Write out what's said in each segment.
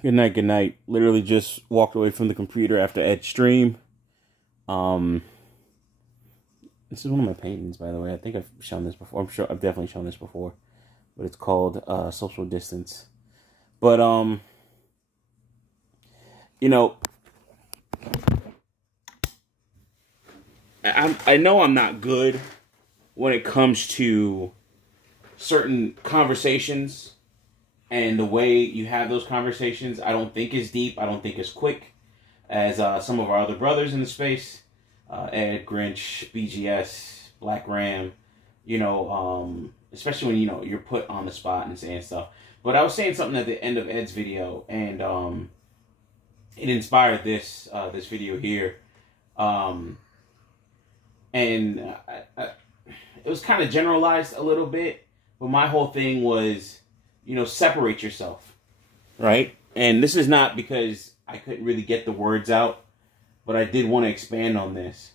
Good night, good night. Literally just walked away from the computer after Ed's stream. This is one of my paintings, by the way. I think I've shown this before. I'm sure I've definitely shown this before. But it's called Social Distance. But, you know, I know I'm not good when it comes to certain conversations, and the way you have those conversations I don't think is deep. I don't think is quick as some of our other brothers in the space, Ed, Grinch, BGS, Black Ram, you know, especially when, you know, you're put on the spot and saying stuff. But I was saying something at the end of Ed's video, and it inspired this this video here. And it was kind of generalized a little bit, but my whole thing was, you know, separate yourself, right? And this is not because I couldn't really get the words out, but I did want to expand on this.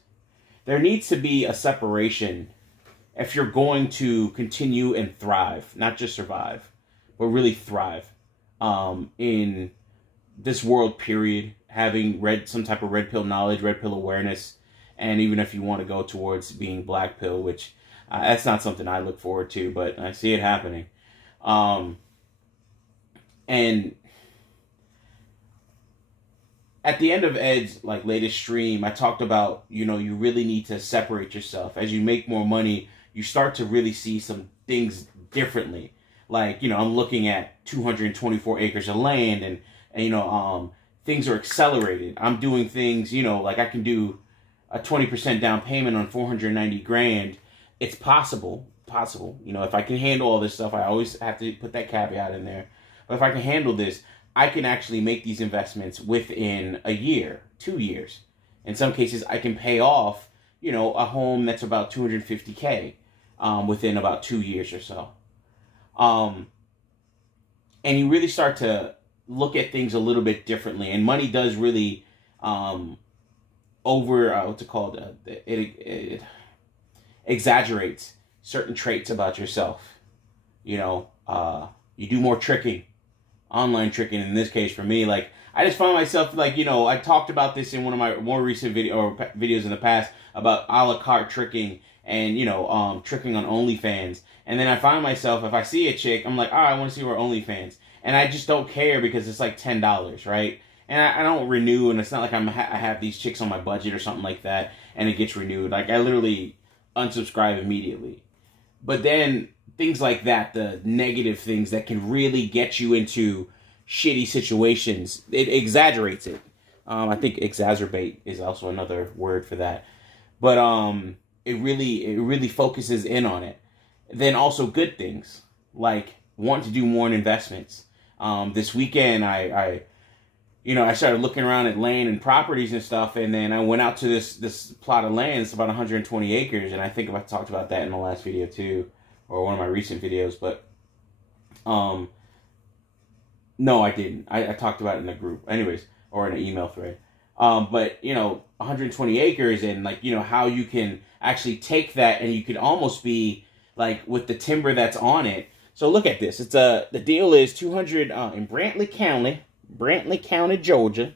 There needs to be a separation if you're going to continue and thrive, not just survive, but really thrive in this world, period, having some type of red pill knowledge, red pill awareness, and even if you want to go towards being black pill, which that's not something I look forward to, but I see it happening. And at the end of Ed's latest stream, I talked about, you know, you really need to separate yourself. As you make more money, you start to really see some things differently. Like, you know, I'm looking at 224 acres of land, and you know, things are accelerated. I'm doing things, you know, like I can do a 20% down payment on 490 grand. It's possible, you know, if I can handle all this stuff. I always have to put that caveat in there. But if I can handle this, I can actually make these investments within a year, 2 years. In some cases, I can pay off, you know, a home that's about $250K within about 2 years or so. And you really start to look at things a little bit differently. And money does really it exaggerates certain traits about yourself. You know, you do more tricking, online tricking in this case for me. Like, I just found myself, like, you know, I talked about this in one of my more recent videos in the past about a la carte tricking and, you know, tricking on OnlyFans. And then I find myself, if I see a chick, I'm like, oh, I want to see her OnlyFans. And I just don't care because it's like $10, right? And I don't renew, and it's not like I have these chicks on my budget or something like that, and it gets renewed. Like, I literally unsubscribe immediately. But then things like that, the negative things that can really get you into shitty situations, it exaggerates it. I think exacerbate is also another word for that. But it really focuses in on it. Then also good things, like want to do more investments. This weekend, I started looking around at land and properties and stuff, and then I went out to this plot of land. It's about 120 acres, and I think I talked about that in the last video too, or one of my recent videos. But no, I didn't. I talked about it in a group, anyways, or in an email thread. But you know, 120 acres, and like, you know, how you can actually take that, and you could almost be like with the timber that's on it. So look at this. It's the deal is 200 in Brantley County, Georgia.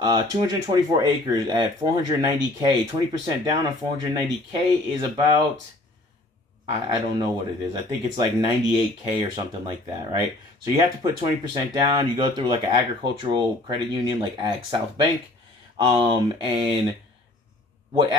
224 acres at 490K. 20% down on 490K is about, I don't know what it is. I think it's like 98K or something like that, right? So you have to put 20% down. You go through like an agricultural credit union like Ag South Bank. And what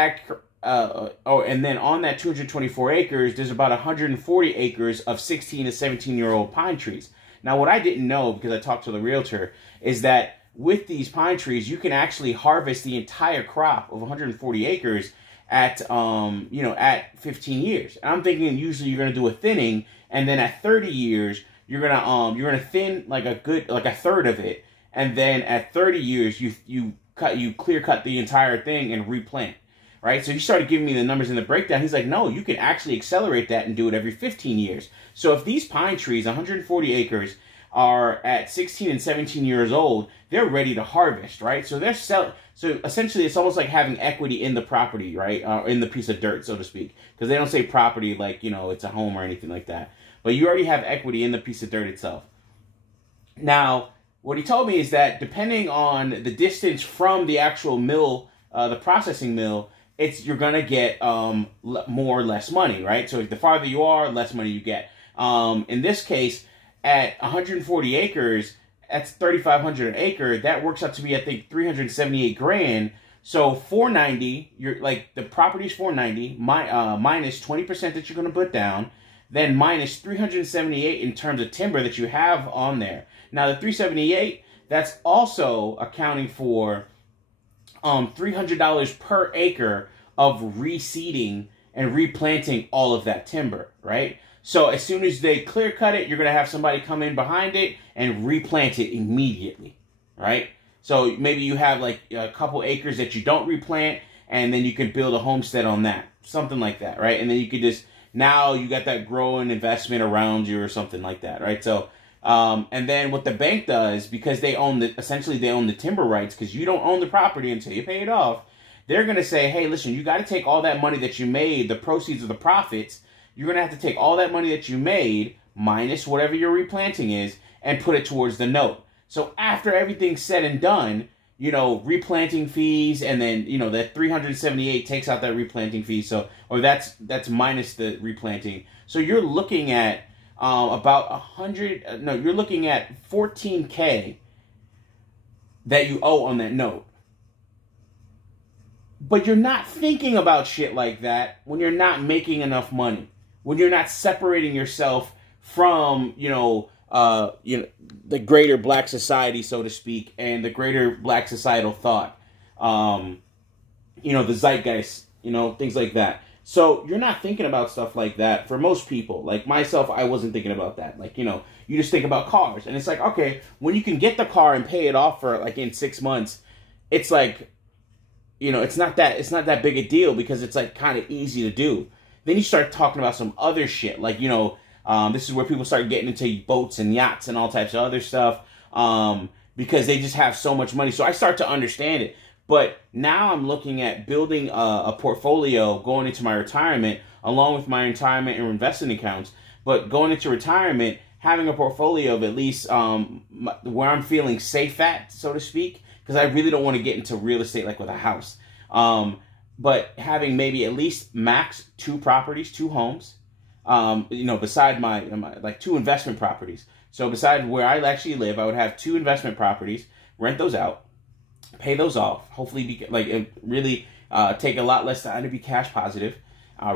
and then on that 224 acres, there's about 140 acres of 16 to 17-year-old pine trees. Now, what I didn't know, because I talked to the realtor, is that with these pine trees, you can actually harvest the entire crop of 140 acres at, you know, at 15 years. And I'm thinking usually you're going to do a thinning, and then at 30 years, you're going to thin like a third of it. And then at 30 years, you clear cut the entire thing and replant. Right? So he started giving me the numbers in the breakdown. He's like, no, you can actually accelerate that and do it every 15 years. So if these pine trees, 140 acres, are at 16 and 17 years old, they're ready to harvest, right? So so essentially it's almost like having equity in the property, right? In the piece of dirt, so to speak. Because they don't say property like, you know, it's a home or anything like that. But you already have equity in the piece of dirt itself. Now, what he told me is that depending on the distance from the actual mill, the processing mill, you're gonna get more or less money, right? So the farther you are, less money you get. In this case, at 140 acres, that's 3,500 an acre. That works out to be, I think, 378 grand. So 490, you're like, the property's 490, minus 20% that you're gonna put down, then minus 378 in terms of timber that you have on there. Now the 378, that's also accounting for $300 per acre of reseeding and replanting all of that timber, right? So as soon as they clear cut it, you're going to have somebody come in behind it and replant it immediately, right? So maybe you have like a couple acres that you don't replant, and then you can build a homestead on that, something like that, right? And then you could just, now you got that growing investment around you or something like that, right? So, and then what the bank does, because they own essentially they own the timber rights, because you don't own the property until you pay it off, they're going to say, hey, listen, you got to take all that money that you made, the proceeds of the profits, you're going to have to take all that money that you made, minus whatever your replanting is, and put it towards the note. So after everything's said and done, you know, replanting fees, and then, you know, that 378 takes out that replanting fee. So, or that's minus the replanting. So you're looking at about you're looking at $14K that you owe on that note. But you're not thinking about shit like that when you're not making enough money, when you're not separating yourself from, the greater black society, so to speak, and the greater black societal thought, the zeitgeist, things like that. So you're not thinking about stuff like that for most people. Like myself, I wasn't thinking about that. Like, you just think about cars, and it's like, okay, when you can get the car and pay it off for like in 6 months, it's like, it's not that big a deal, because it's like kind of easy to do. Then you start talking about some other shit, like, this is where people start getting into boats and yachts and all types of other stuff, because they just have so much money. So I start to understand it. But now I'm looking at building a portfolio going into my retirement, along with my retirement and investing accounts. But going into retirement, having a portfolio of at least where I'm feeling safe at, so to speak, because I really don't want to get into real estate like with a house. But having maybe at least max 2 properties, 2 homes, beside my like 2 investment properties. So beside where I actually live, I would have 2 investment properties, rent those out, pay those off, hopefully really take a lot less time to be cash positive,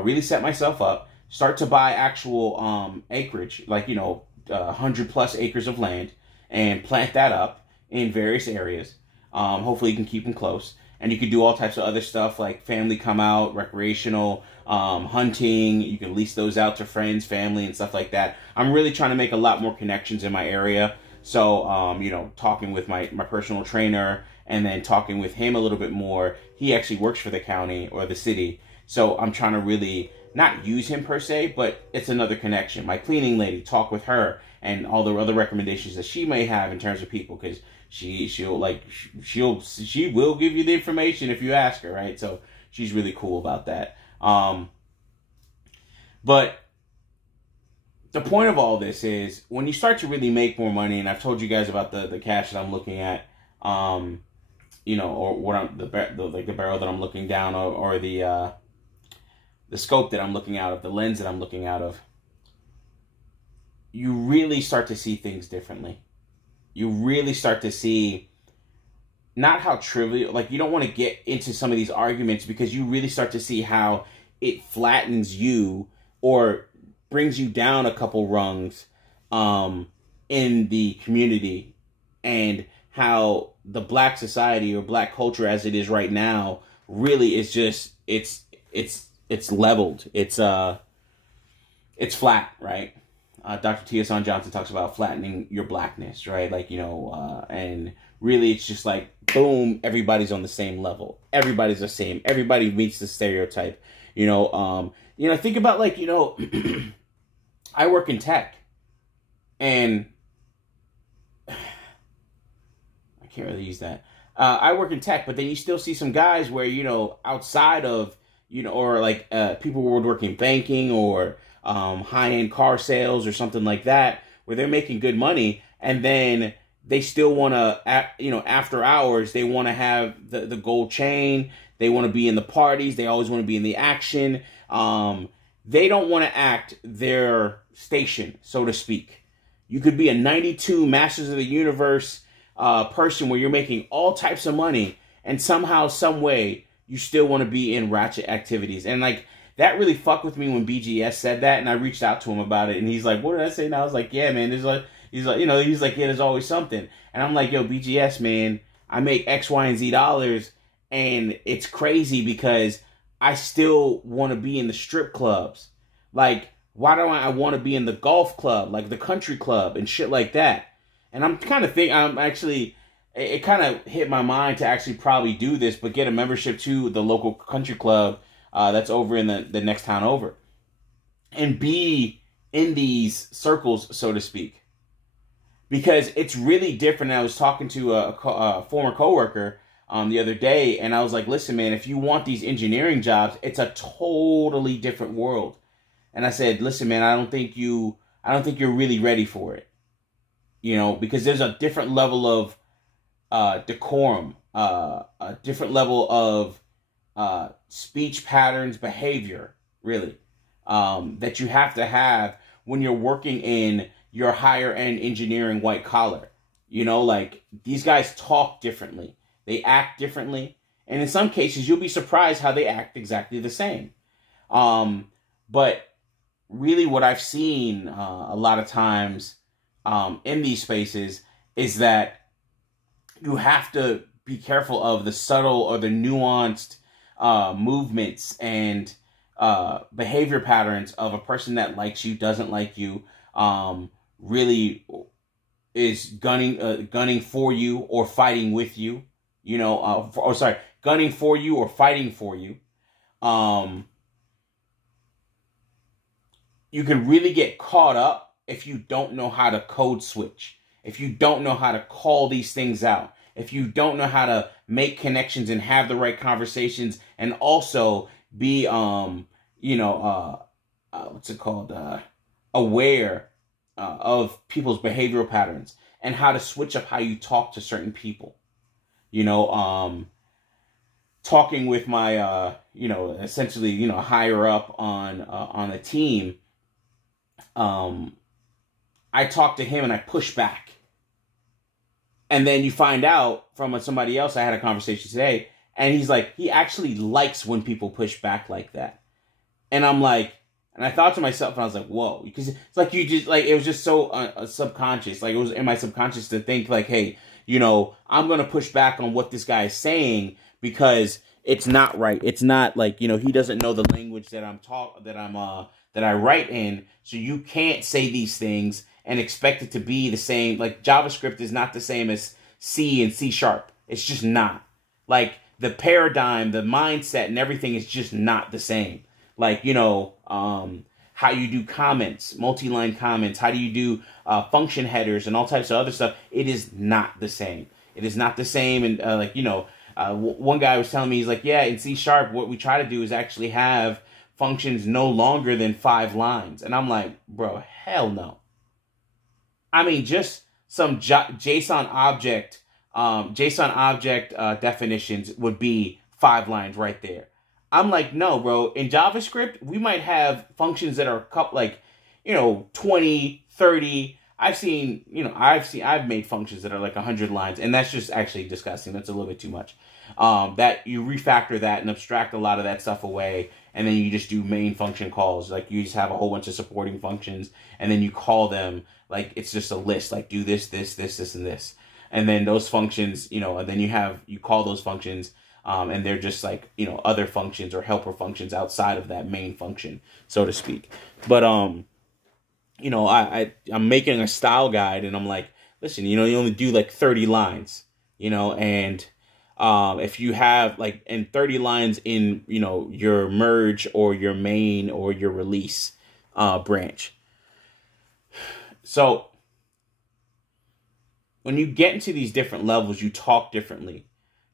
really set myself up, start to buy actual acreage, like 100+ acres of land, and plant that up in various areas. Hopefully you can keep them close. And you could do all types of other stuff like family come out, recreational, hunting. You can lease those out to friends, family, and stuff like that. I'm really trying to make a lot more connections in my area. So, talking with my personal trainer, and then talking with him a little bit more. He actually works for the county or the city. So I'm trying to really not use him per se, but it's another connection. My cleaning lady, talk with her and all the other recommendations that she may have in terms of people, because she will give you the information if you ask her, right? So she's really cool about that. But the point of all this is, when you start to really make more money, and I've told you guys about the cash that I'm looking at, or what I'm the barrel that I'm looking down, or the scope that I'm looking out of, the lens that I'm looking out of, you really start to see things differently. You really start to see not how trivial, like, you don't want to get into some of these arguments, because you really start to see how it flattens you or brings you down a couple rungs in the community, and how the black society or black culture as it is right now really is just, it's leveled. It's flat, right? Dr. T.S. Johnson talks about flattening your blackness, right? Like, and really it's just like, boom, everybody's on the same level. Everybody's the same. Everybody meets the stereotype. Think about, like, I work in tech, and I can't really use that. I work in tech, but then you still see some guys where, outside of, or like people who would work in banking, or high-end car sales or something like that, where they're making good money, and then they still want to, you know, after hours, they want to have the gold chain. They want to be in the parties. They always want to be in the action. They don't want to act their station, so to speak. You could be a 92 Masters of the Universe person where you're making all types of money, and somehow, some way, you still want to be in ratchet activities. And like, that really fucked with me when BGS said that, and I reached out to him about it, and he's like, what did I say? And I was like, yeah, man, there's like, he's like, yeah, there's always something. And I'm like, yo, BGS, man, I make X, Y, and Z dollars, and it's crazy because I still want to be in the strip clubs. Like, why do I want to be in the golf club, like the country club and shit like that? And I'm kind of it kind of hit my mind to actually probably do this, but get a membership to the local country club that's over in the next town over. And be in these circles, so to speak. Because it's really different. I was talking to a former coworker the other day, and I was like, listen, man, if you want these engineering jobs, it's a totally different world. And I said, listen, man, I don't think you're really ready for it. You know, because there's a different level of decorum, a different level of speech patterns, behavior, really, that you have to have when you're working in your higher end engineering white collar. You know, like, these guys talk differently. They act differently. And in some cases, you'll be surprised how they act exactly the same. But really what I've seen a lot of times in these spaces is that you have to be careful of the subtle or the nuanced movements and behavior patterns of a person that likes you, doesn't like you, really is gunning for you or fighting with you, you know, gunning for you or fighting for you. You can really get caught up if you don't know how to code switch, if you don't know how to call these things out, if you don't know how to make connections and have the right conversations, and also be, aware of people's behavioral patterns and how to switch up how you talk to certain people. You know, talking with my, essentially, higher up on a team, I talk to him and I push back. And then you find out from somebody else, I had a conversation today, and he's like, he actually likes when people push back like that. And I'm like, and I thought to myself, and I was like, whoa, because it's like, you just, like, it was just so subconscious. Like, it was in my subconscious to think like, hey, I'm going to push back on what this guy is saying because it's not right. It's not like, he doesn't know the language that that I write in. So you can't say these things and expect it to be the same. Like, JavaScript is not the same as C and C#. It's just not. Like, the paradigm, the mindset, and everything is just not the same. Like, how you do comments, multi-line comments, how do you do function headers and all types of other stuff. It is not the same. It is not the same. And one guy was telling me, he's like, yeah, in C#, what we try to do is actually have functions no longer than 5 lines. And I'm like, bro, hell no. I mean, just some JSON object definitions would be 5 lines right there. I'm like, no, bro. In JavaScript, we might have functions that are 20, 30. I've made functions that are like 100 lines, and that's just actually disgusting. That's a little bit too much. That you refactor that and abstract a lot of that stuff away, and then you just do main function calls. Like, you just have a whole bunch of supporting functions, and then you call them like it's just a list. Like, do this, this, this, this, and this, and then those functions, and then you call those functions. And they're just like, other functions or helper functions outside of that main function, so to speak. But, I'm making a style guide, and I'm like, listen, you only do like 30 lines, and if you have like 30 lines in, your merge or your main or your release branch. So when you get into these different levels, you talk differently.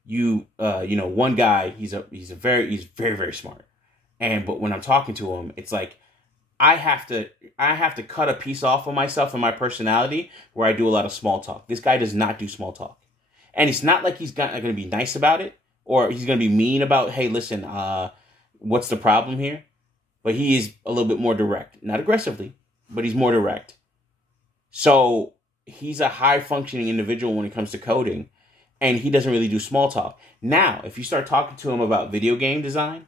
One guy, he's very, very smart. But when I'm talking to him, it's like, I have to cut a piece off of myself and my personality where I do a lot of small talk. This guy does not do small talk. And it's not like he's going to be nice about it or he's going to be mean about, hey, listen, what's the problem here? But he is a little bit more direct. Not aggressively, but he's more direct. So he's a high-functioning individual when it comes to coding, and he doesn't really do small talk. Now, if you start talking to him about video game design,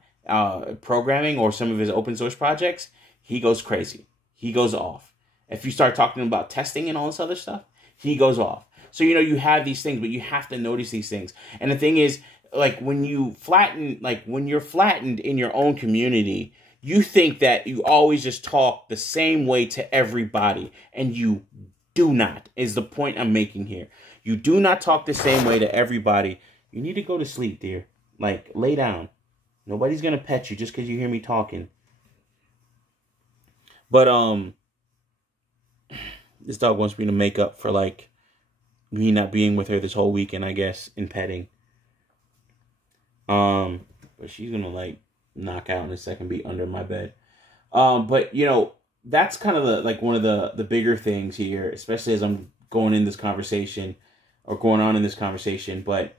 programming, or some of his open source projects, he goes crazy. He goes off. If you start talking about testing and all this other stuff, he goes off. So, you have these things, but you have to notice these things. And the thing is, like, when you're flattened in your own community, you think that you always just talk the same way to everybody, and you do not, is the point I'm making here. You do not talk the same way to everybody. You need to go to sleep, dear. Like, lay down. Nobody's going to pet you just because you hear me talking. But, this dog wants me to make up for, like, me not being with her this whole weekend, I guess, in petting. But she's going to, like, knock out in a second, be under my bed. But, that's kind of one of the bigger things here, especially as I'm going in this conversation or going on in this conversation. But,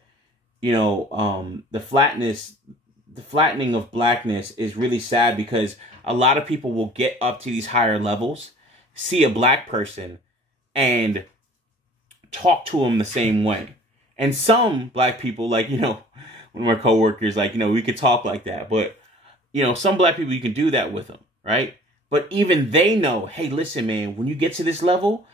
the flattening of blackness is really sad because a lot of people will get up to these higher levels, see a black person, and talk to them the same way. And some black people, like, one of my coworkers, like, we could talk like that. But, some black people, you can do that with them, right? But even they know, hey, listen, man, when you get to this level,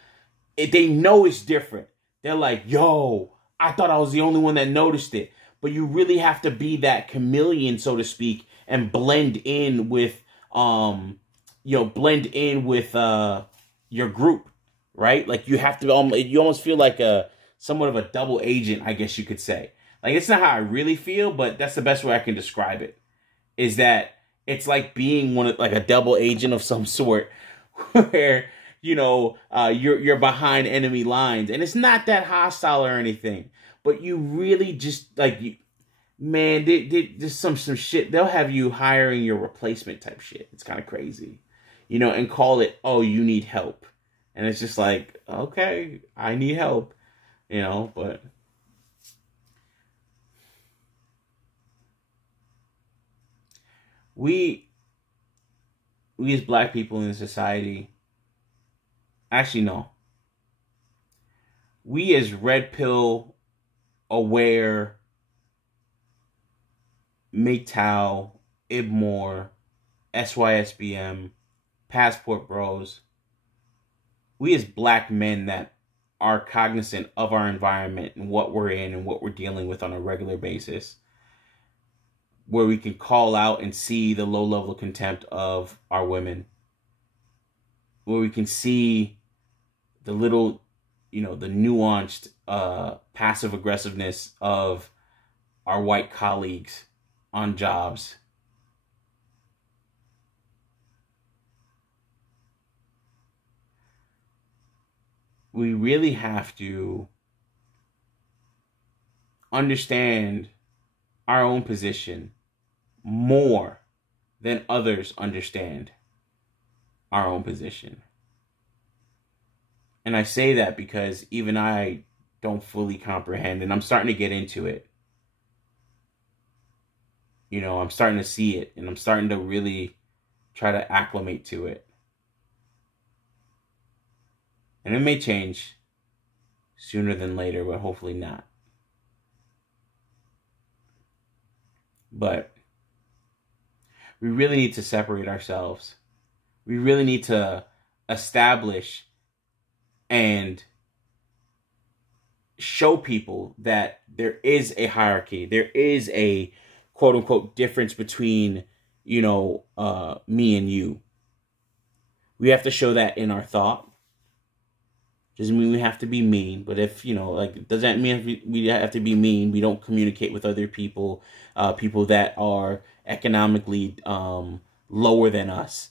they know it's different. They're like, yo, I thought I was the only one that noticed it. But you really have to be that chameleon, so to speak, and blend in with, your group, right? Like you have to, you almost feel like somewhat of a double agent, I guess you could say. Like, it's not how I really feel, but that's the best way I can describe it. Is that it's like being like a double agent of some sort, where you're behind enemy lines, and it's not that hostile or anything, but you really just like there's some shit. They'll have you hiring your replacement type shit. It's kind of crazy, and call it, oh, you need help, and it's just like, okay, I need help, but. We as black people in society, actually no. We as red pill aware, MGTOW, IBMOR, SYSBM, passport bros, we as black men that are cognizant of our environment and what we're in and what we're dealing with on a regular basis, where we can call out and see the low level of contempt of our women, where we can see the little, the nuanced passive aggressiveness of our white colleagues on jobs. We really have to understand our own position more than others understand our own position. And I say that because even I don't fully comprehend, and I'm starting to get into it. I'm starting to see it, and I'm starting to really try to acclimate to it. And it may change sooner than later, but hopefully not. But we really need to separate ourselves. We really need to establish and show people that there is a hierarchy. There is a quote unquote difference between, me and you. We have to show that in our thought. Doesn't mean we have to be mean, but if, it doesn't mean we have to be mean. We don't communicate with other people, people that are economically lower than us,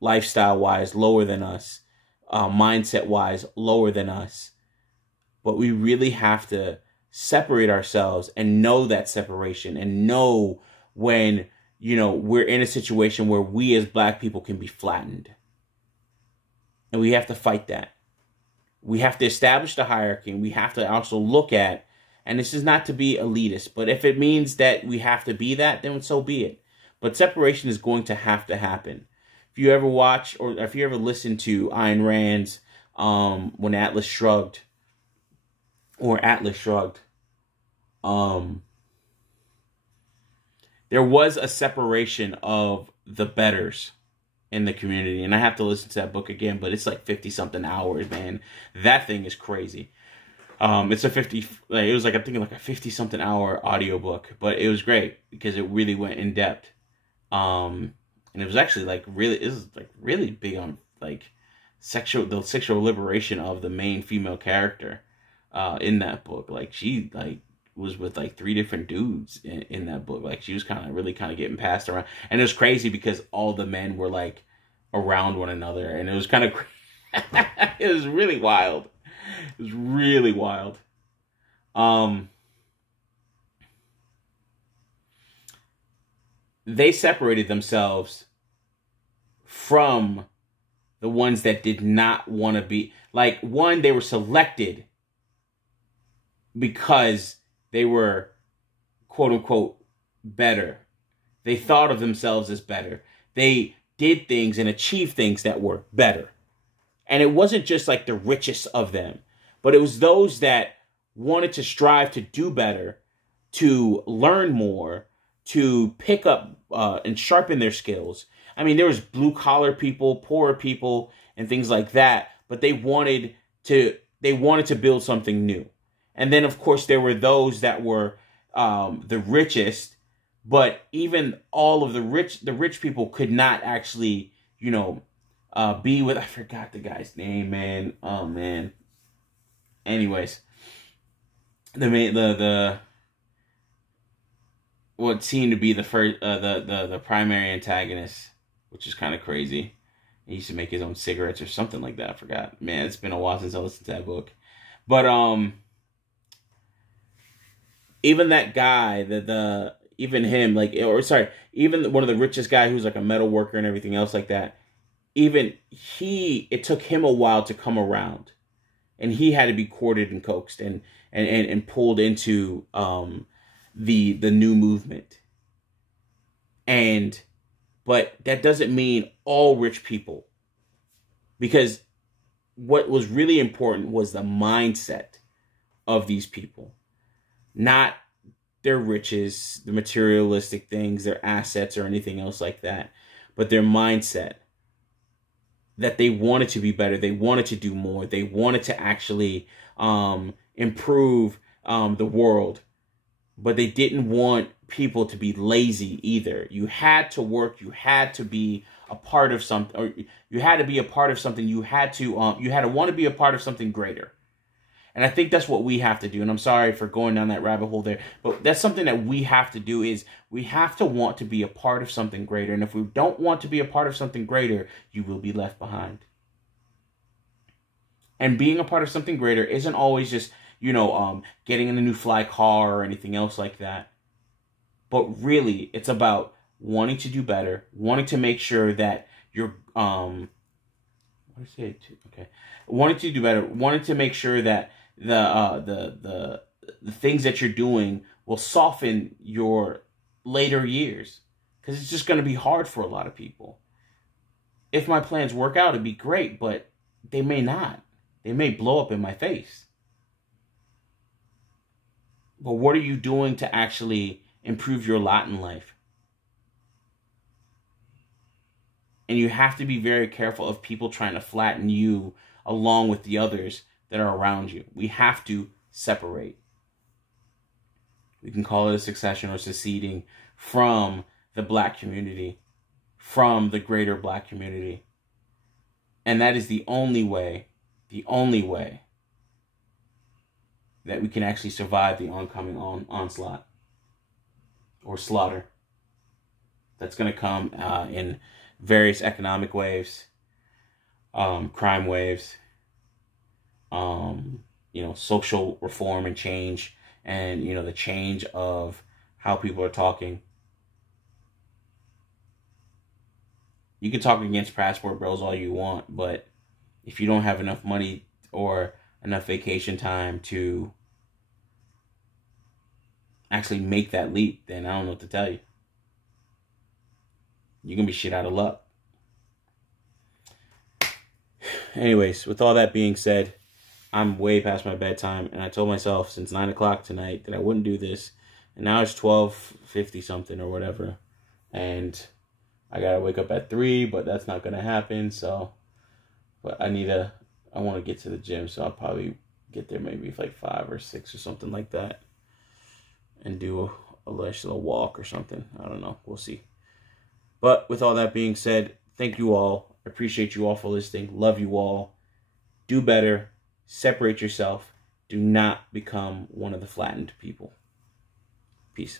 lifestyle-wise lower than us, mindset-wise lower than us. But we really have to separate ourselves and know that separation and know when you know, we're in a situation where we as black people can be flattened. And we have to fight that. We have to establish the hierarchy, and we have to also look at, and this is not to be elitist, but if it means that we have to be that, then so be it. But separation is going to happen. If you ever watch, or if you ever listen to Ayn Rand's when Atlas Shrugged, there was a separation of the betters in the community. And I have to listen to that book again, but it's like 50 something hours, man. That thing is crazy. It's a 50, like, it was like, I'm thinking like a 50 something hour audiobook, but it was great because it really went in depth. And it was actually like really, it was like really big on like the sexual liberation of the main female character, in that book. Like she like was with like 3 different dudes in that book. Like she was really getting passed around, and it was crazy because all the men were like around one another, and it was kind of it was really wild. It was really wild. They separated themselves from the ones that did not want to be, like, one, they were selected because they were, quote unquote, better. They thought of themselves as better. They did things and achieved things that were better. And it wasn't just like the richest of them, but it was those that wanted to strive to do better, to learn more, to pick up and sharpen their skills. I mean, there was blue collar people, poorer people, and things like that, but they wanted to build something new. And then, of course, there were those that were the richest, but even all of the rich people could not actually, you know, be with, I forgot the guy's name, man. Oh man. Anyways, what seemed to be the first, the primary antagonist, which is kind of crazy. He used to make his own cigarettes or something like that. I forgot. Man, it's been a while since I listened to that book. But even that guy, even him, like, or sorry, even one of the richest guy who's like a metal worker and everything else like that, even it took him a while to come around, and he had to be courted and coaxed and pulled into the new movement. But that doesn't mean all rich people, because what was really important was the mindset of these people, not their riches, the materialistic things, their assets, or anything else like that, but their mindset that they wanted to be better, they wanted to do more, they wanted to actually improve the world, but they didn't want people to be lazy either. You had to work, you had to be a part of something, or you had to be a part of something, you had to want to be a part of something greater. And I think that's what we have to do. And I'm sorry for going down that rabbit hole there, but that's something that we have to do, is we have to want to be a part of something greater. And if we don't want to be a part of something greater, you will be left behind. And being a part of something greater isn't always just, you know, getting in a new fly car or anything else like that. But really, it's about wanting to do better, wanting to make sure that you're, wanting to do better, wanting to make sure that the things that you're doing will soften your later years, because it's just going to be hard for a lot of people. If my plans work out, it'd be great, but they may not. They may blow up in my face. But what are you doing to actually improve your lot in life? And you have to be very careful of people trying to flatten you along with the others that are around you. We have to separate. We can call it a succession or seceding from the black community, from the greater black community. And that is the only way that we can actually survive the oncoming onslaught or slaughter that's going to come in various economic waves, crime waves, social reform and change, and, the change of how people are talking. You can talk against passport bros all you want, but if you don't have enough money or enough vacation time to actually make that leap, then I don't know what to tell you. You're going to be shit out of luck. Anyways, with all that being said, I'm way past my bedtime, and I told myself since 9 o'clock tonight that I wouldn't do this, and now it's 12:50 something or whatever, and I gotta wake up at 3, but that's not gonna happen. So, but I want to get to the gym, so I'll probably get there maybe like 5 or 6 or something like that, and do a nice little walk or something. I don't know. We'll see. But with all that being said, thank you all. I appreciate you all for listening. Love you all. Do better. Separate yourself. Do not become one of the flattened people. Peace.